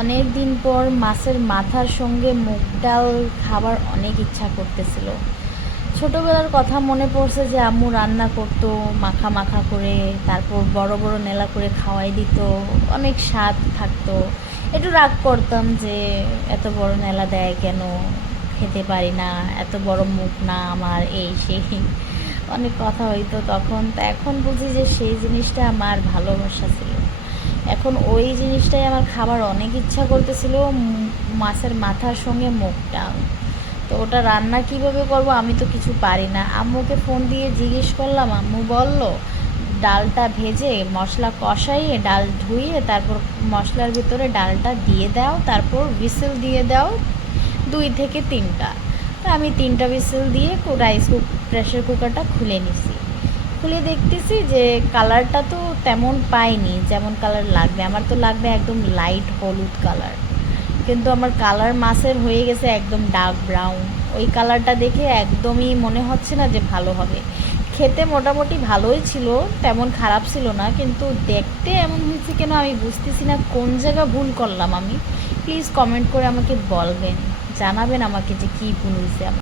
অনেক দিন পর মাছের মাথার সঙ্গে মুগ ডাল খাবার অনেক ইচ্ছা করতেছিল। ছোটবেলার কথা মনে পড়ছে যে আম্মু রান্না করতো মাখা মাখা করে, তারপর বড় বড় নেলা করে খাওয়াই দিত। অনেক স্বাদ থাকতো। একটু রাগ করতাম যে এত বড় নেলা দেয় কেন, খেতে পারি না, এত বড় মুখ না আমার, এই সেই অনেক কথা হইতো তখন। তা এখন বুঝি যে সেই জিনিসটা আমার ভালোবাসা ছিল। এখন ওই জিনিসটাই আমার খাবার অনেক ইচ্ছা করতেছিল, মাছের মাথার সঙ্গে মুগ ডাল। তো ওটা রান্না কিভাবে করব, আমি তো কিছু পারি না। আম্মুকে ফোন দিয়ে জিজ্ঞেস করলাম, আম্মু বলল ডালটা ভেজে মশলা কষাইয়ে ডাল ধুয়ে তারপর মশলার ভিতরে ডালটা দিয়ে দাও, তারপর হুইসেল দিয়ে দাও 2 থেকে 3টা। তো আমি 3টা হুইসেল দিয়ে প্রেশার কুকারটা খুলে নিছি। খুলে দেখতেছি যে কালারটা তো তেমন পাইনি যেমন কালার লাগবে। আমার তো লাগবে একদম লাইট হলুদ কালার, কিন্তু আমার কালার মাছের হয়ে গেছে একদম ডার্ক ব্রাউন। ওই কালারটা দেখে একদমই মনে হচ্ছে না যে ভালো হবে। খেতে মোটামুটি ভালোই ছিল, তেমন খারাপ ছিল না, কিন্তু দেখতে এমন হয়েছে কেন আমি বুঝতেছি না কোন জায়গা ভুল করলাম আমি। প্লিজ কমেন্ট করে আমাকে বলবেন, জানাবেন আমাকে যে কী ভুল হয়েছে আমার।